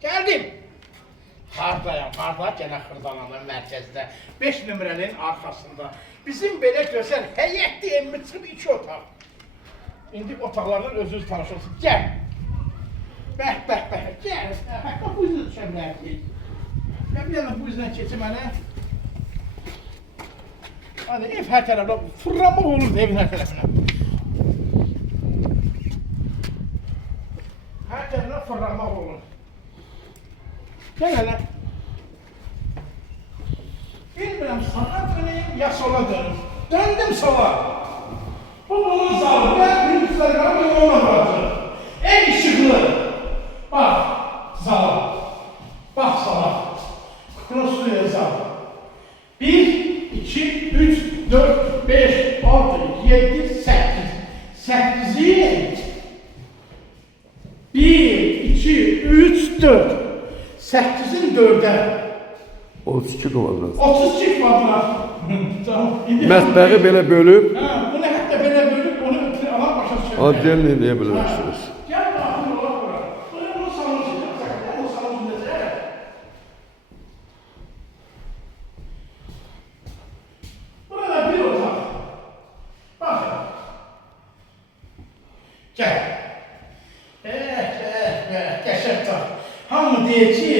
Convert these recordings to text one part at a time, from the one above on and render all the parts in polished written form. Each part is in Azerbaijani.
Geldim. Hardayam, harda gene Xırdalanın mərkəzdə. 5 nömrənin arxasında. Bizim belə gözəl həyətli evimiz çıxıb 2 otaq. İndi otaqlardan özünüz tanış olsun. Gəl. Bəh, gəl. Hətta bu yüzden düşə bilərsiniz. Gəl, bir yana bu yüzden keçim mənə. Hadi ev hər tərəfdə fırlanmaq olurdu evin hər tərəfinə. Hər tərəfdə fırlanmaq olur. Gel hele. Bilmirəm sağa döneyim ya sola dönüm. Döndüm sola. Bu bunun zalı. Ben büyüklerden bir ona bırakırım. En ışıklı. Bak zala. Bak zala. Crossluya zal. 1, 2, 3, 4, 5, 6, 7, 8. 8'i 1, 2, 3, 4. 8'in 4'e. 32 kvadrat. 32 kvadrat. Tamam. Mətbəxi belə bölüb, Bunu hətta belə bölüb, onu alan başa düşürəm. addiyyən eləyə bilərsiniz. Gəl daxil ola bura. Buraya bunu salon içində, bunu salon içində. Burada bir otaq. Bakın. Gəl. Qəşəng otaq. Hamı deyir ki,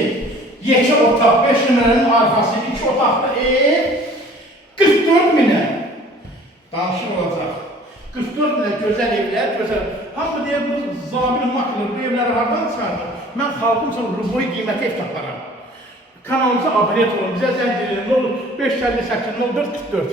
yekə otaq, 5 nömrənin arxası, 2 otaqlı ev 44 minə. Danışıq olacaq. 44 minə gözəl evlər, gözəl. Hamı deyir, bu zabil makılır, bu evləri hardan çıxardır? Mən xalqım sana ruboy qiyməti ev taparam. Kanalımıza abunət olun, bizə zəng edin, ne olur 558, 04, 44.